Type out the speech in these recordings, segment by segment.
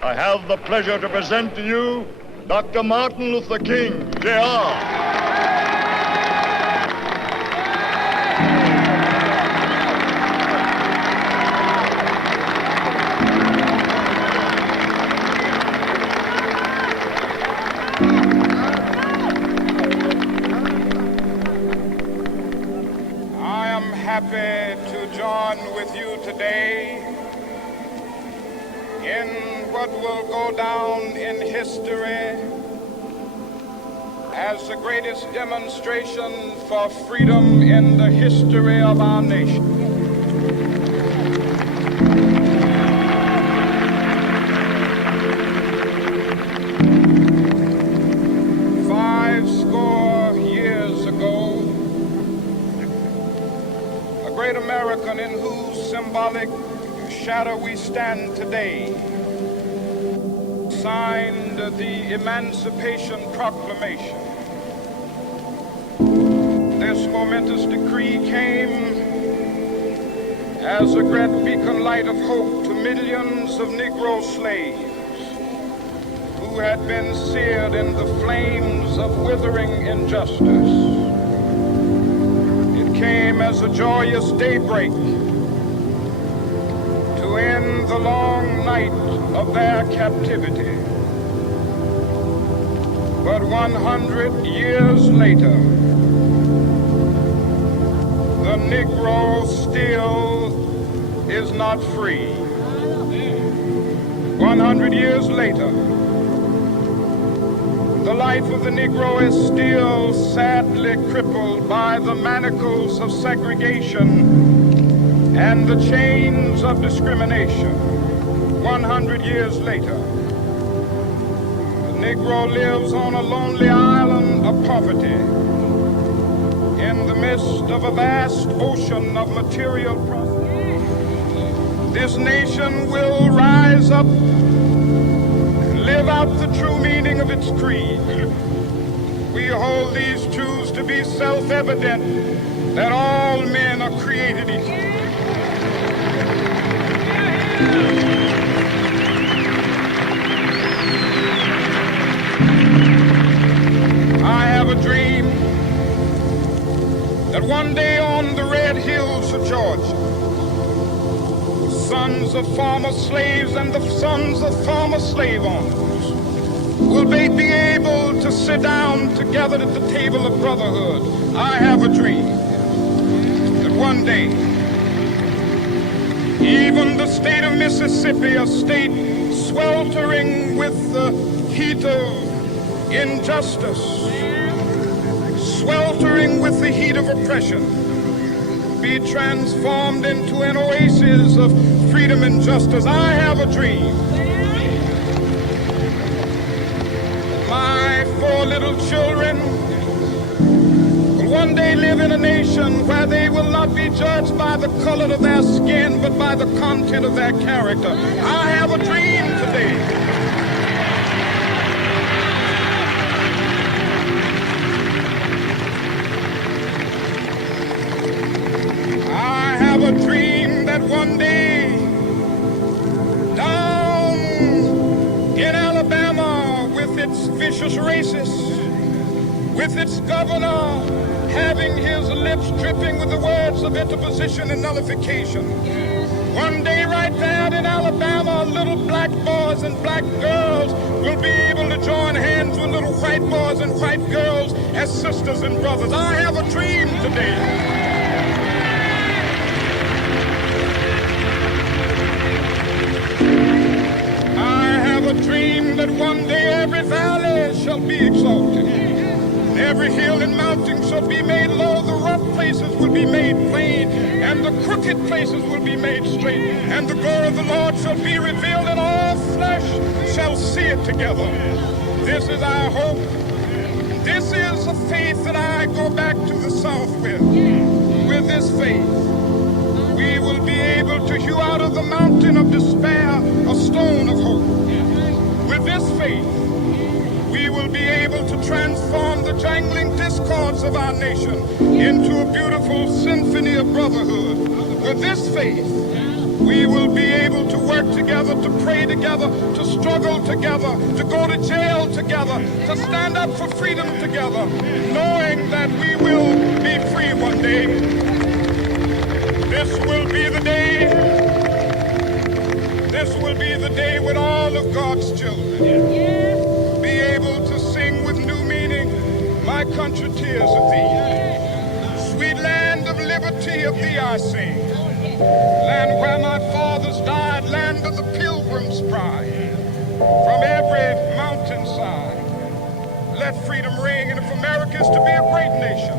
I have the pleasure to present to you Dr. Martin Luther King, Jr. Happy to join with you today in what will go down in history as the greatest demonstration for freedom in the history of our nation. Great American in whose symbolic shadow we stand today signed the Emancipation Proclamation. This momentous decree came as a great beacon light of hope to millions of Negro slaves who had been seared in the flames of withering injustice. Came as a joyous daybreak to end the long night of their captivity. But 100 years later, the Negro still is not free. 100 years later, the life of the Negro is still sadly crippled by the manacles of segregation and the chains of discrimination. 100 years later, the Negro lives on a lonely island of poverty in the midst of a vast ocean of material prosperity. This nation will rise up, live out the true meaning of its creed. We hold these truths to be self-evident, that all men are created equal. I have a dream that one day on the red hills of Georgia, sons of former slaves and the sons of former slave owners will they be able to sit down together at the table of brotherhood. I have a dream that one day even the state of Mississippi, a state sweltering with the heat of injustice, sweltering with the heat of oppression, be transformed into an oasis of freedom and justice. I have a dream. My 4 little children will one day live in a nation where they will not be judged by the color of their skin, but by the content of their character. I have a dream today. A dream that one day down in Alabama, with its vicious racists, with its governor having his lips dripping with the words of interposition and nullification, one day right there in Alabama, little black boys and black girls will be able to join hands with little white boys and white girls as sisters and brothers. I have a dream today. A dream that one day every valley shall be exalted, and every hill and mountain shall be made low, the rough places will be made plain, and the crooked places will be made straight, and the glory of the Lord shall be revealed, and all flesh shall see it together. This is our hope. This is the faith that I go back to the South with. With this faith, we will be able to hew out of the mountain of despair a stone of hope. With this faith, we will be able to transform the jangling discords of our nation into a beautiful symphony of brotherhood. With this faith, We will be able to work together, to pray together, to struggle together, to go to jail together, to stand up for freedom together, knowing that we will be free one day. This will be the day. This will be the day when all of God's children be able to sing with new meaning, my country, tears of thee. Sweet land of liberty, of thee I sing. Land where my fathers died, land of the pilgrim's pride. From every mountainside, let freedom ring. And if America is to be a great nation,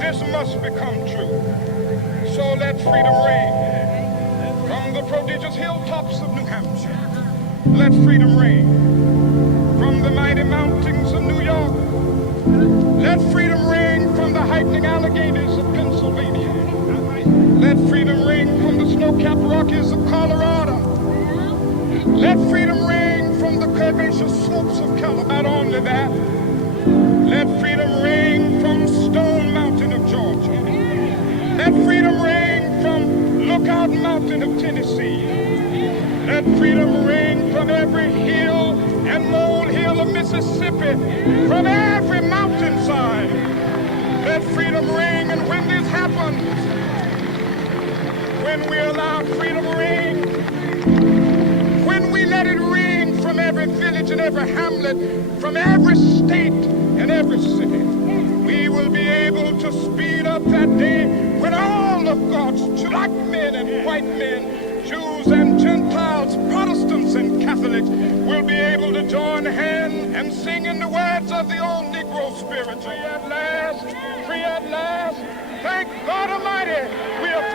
this must become true. So let freedom ring. From the prodigious hilltops of New Hampshire, let freedom ring. From the mighty mountains of New York, let freedom ring. From the heightening Alleghenies of Pennsylvania, let freedom ring. From the snow-capped Rockies of Colorado, let freedom ring. From the curvaceous slopes of California. Not only that, let freedom ring from Stone Mountain of Georgia. Let freedom ring from Lookout Mountain of Tennessee. Let freedom ring from every hill and molehill of Mississippi, from every mountainside. Let freedom ring. And when this happens, when we allow freedom ring, when we let it ring from every village and every hamlet, from every state and every city, we will be able to speed up that day when all of God's black men and white men, Jews and Gentiles, Protestants and Catholics, will be able to join hands and sing in the words of the old Negro spirit. Free at last, free at last. Thank God Almighty, we are